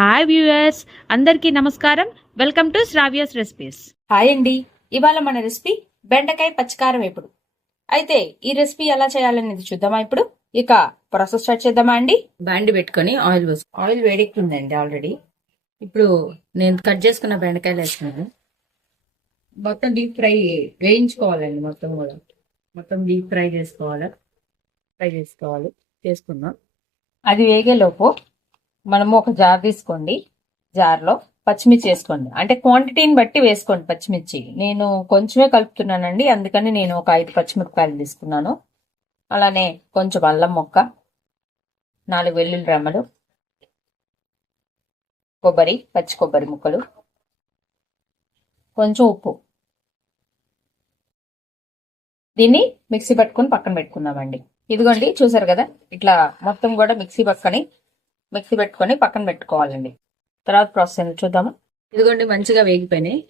Hi viewers, అందరికీ నమస్కారం. Welcome to Sravya's recipes. Hi అండి. ఇవాళ మన రెసిపీ బెండకాయ పచ్చికారం వేపుడు. అయితే ఈ రెసిపీ ఎలా చేయాలనేది చూద్దామా ఇప్పుడు. ఇక ప్రాసెస్ స్టార్ట్ చేద్దామా అండి. బాండి పెట్టుకొని ఆయిల్ వేడెక్కిందండి ఆల్రెడీ. ఇప్పుడు నేను కట్ చేసుకున్న బెండకాయలు వేసుకున్నాను. మొత్తం డీప్ ఫ్రై వేయించుకోవాలండి. మొత్తం డీప్ ఫ్రై చేసుకుందాం. అది వేగేలోపు మనము ఒక జార్ తీసుకోండి. జార్లో పచ్చిమిర్చి వేసుకోండి. అంటే క్వాంటిటీని బట్టి వేసుకోండి పచ్చిమిర్చి. నేను కొంచెమే కలుపుతున్నానండి, అందుకని నేను ఒక 5 పచ్చిమిరపకాయలు తీసుకున్నాను. అలానే కొంచెం అల్లం ముక్క, 4 వెల్లుల్లి రెమ్మలు, పచ్చి కొబ్బరి ముక్కలు, కొంచెం ఉప్పు. దీన్ని మిక్సీ పట్టుకుని పక్కన పెట్టుకుందామండి. ఇదిగోండి, చూసారు కదా, ఇట్లా మొత్తం కూడా మిక్సీ పెట్టుకొని పక్కన పెట్టుకోవాలండి. తర్వాత ప్రాసెస్ చూద్దాము. ఇదిగోండి, మంచిగా వేగిపోయినాయి.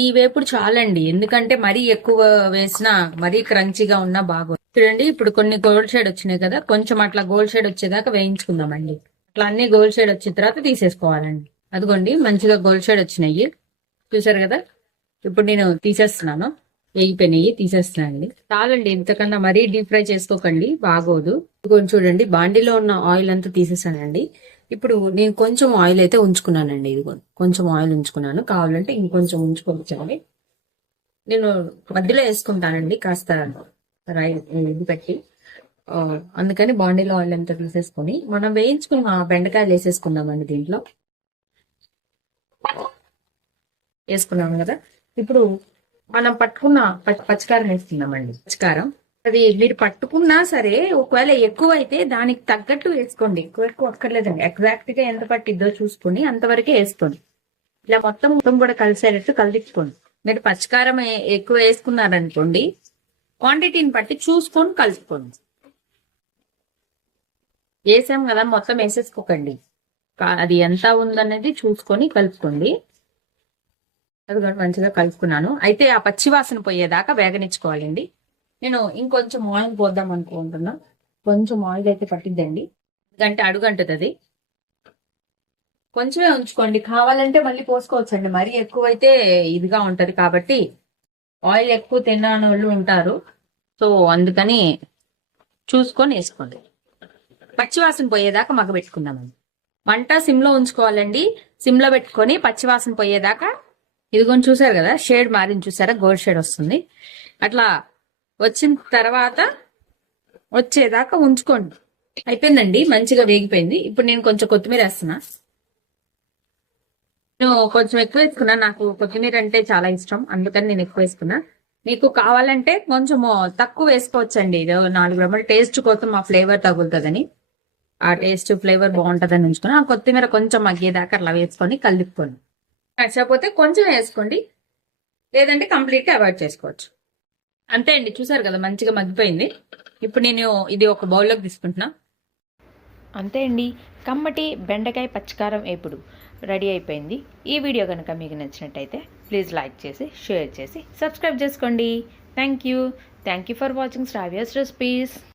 ఈ వేపుడు చాలండి, ఎందుకంటే మరీ ఎక్కువ వేసినా మరీ క్రంచీగా ఉన్నా బాగోదు. చూడండి, ఇప్పుడు కొన్ని గోల్డ్ షేడ్ వచ్చినాయి కదా, కొంచెం అట్లా గోల్డ్ షేడ్ వచ్చేదాకా వేయించుకుందామండి. అట్లా అన్ని గోల్డ్ షేడ్ వచ్చిన తర్వాత తీసేసుకోవాలండి. అదిగోండి, మంచిగా గోల్డ్ షేడ్ వచ్చినాయి, చూసారు కదా. ఇప్పుడు నేను తీసేస్తున్నాను. వేగిపోయినాయి, తీసేస్తున్నానండి. చాలండి, ఇంతకన్నా మరీ డీప్ ఫ్రై చేసుకోకండి, బాగోదు. కొంచెం చూడండి, బాండీలో ఉన్న ఆయిల్ అంతా తీసేసానండి. ఇప్పుడు నేను కొంచెం ఆయిల్ అయితే ఉంచుకున్నానండి. ఇది కొంచెం ఆయిల్ ఉంచుకున్నాను, కావాలంటే ఇంకొంచెం ఉంచుకోవచ్చండి. నేను మధ్యలో వేసుకుంటానండి కాస్త ఇది పెట్టి, అందుకని బాండీలో ఆయిల్ అంతా తీసేసుకొని మనం వేయించుకున్న బెండకాయలు వేసేసుకుందామండి. దీంట్లో వేసుకున్నాం కదా. ఇప్పుడు మనం పట్టుకున్న పచ్చికారం వేస్తున్నామండి. పచ్చికారం అది మీరు పట్టుకున్నా సరే, ఒకవేళ ఎక్కువ అయితే దానికి తగ్గట్టు వేసుకోండి. ఎక్కువ అక్కర్లేదండి. ఎగ్జాక్ట్ గా ఎంత పట్టిద్దో చూసుకొని అంతవరకే వేసుకోండి. ఇలా మొత్తం కూడా కలిసేటట్టు కలిపించుకోండి. మీరు పచ్చికారం ఎక్కువ వేసుకున్నారనుకోండి, క్వాంటిటీని బట్టి చూసుకొని కలుపుకోండి. వేసాం కదా, మొత్తం వేసేసుకోకండి. అది ఎంత ఉందనేది చూసుకొని కలుపుకోండి. అది కూడా మంచిగా కలుపుకున్నాను. అయితే ఆ పచ్చి వాసన పోయేదాకా వేగనిచ్చుకోవాలండి. నేను ఇంకొంచెం ఆయిల్ పోద్దాం అనుకుంటున్నా. కొంచెం ఆయిల్ అయితే పట్టిద్దండి, ఎందుకంటే అడుగంటది. కొంచెమే ఉంచుకోండి, కావాలంటే మళ్ళీ పోసుకోవచ్చండి. మరీ ఎక్కువైతే ఇదిగా ఉంటది కాబట్టి, ఆయిల్ ఎక్కువ తినని వాళ్ళు ఉంటారు. సో అందుకని చూసుకొని వేసుకోండి. పచ్చివాసన పోయేదాకా మగబెట్టుకుందామండి. మంట సిమ్లో ఉంచుకోవాలండి. సిమ్లో పెట్టుకొని పచ్చివాసన పోయేదాకా. ఇదిగోని చూసారు కదా, షేడ్ మారింది, చూసారా, గోల్డ్ షేడ్ వస్తుంది. అట్లా వచ్చిన తర్వాత వచ్చేదాకా ఉంచుకోండి. అయిపోయిందండి, మంచిగా వేగిపోయింది. ఇప్పుడు నేను కొంచెం కొత్తిమీర వేస్తున్నా. నేను కొంచెం ఎక్కువ వేసుకున్నా, నాకు కొత్తిమీర అంటే చాలా ఇష్టం, అందుకని నేను ఎక్కువ వేసుకున్నా. మీకు కావాలంటే కొంచెం తక్కువ వేసుకోవచ్చండి. ఇది 4 రెమ్మలు టేస్ట్ కోసం ఆ ఫ్లేవర్ తగులుతుందని, ఆ టేస్ట్ ఫ్లేవర్ బాగుంటుందని ఉంచుకుని, ఆ కొత్తిమీర కొంచెం మగ్గేదాకా అట్లా వేసుకొని కలుపుకోండి. నచ్చకపోతే కొంచెం వేసుకోండి, లేదంటే కంప్లీట్గా అవాయిడ్ చేసుకోవచ్చు. అంతే అండి, చూసారు కదా, మంచిగా మగ్గిపోయింది. ఇప్పుడు నేను ఇది ఒక బౌల్లోకి తీసుకుంటున్నా. అంతే అండి, కమ్మటి బెండకాయ పచ్చికారం వేపుడు రెడీ అయిపోయింది. ఈ వీడియో కనుక మీకు నచ్చినట్టయితే ప్లీజ్ లైక్ చేసి, షేర్ చేసి, సబ్స్క్రైబ్ చేసుకోండి. Thank you for watching Sravya's recipes.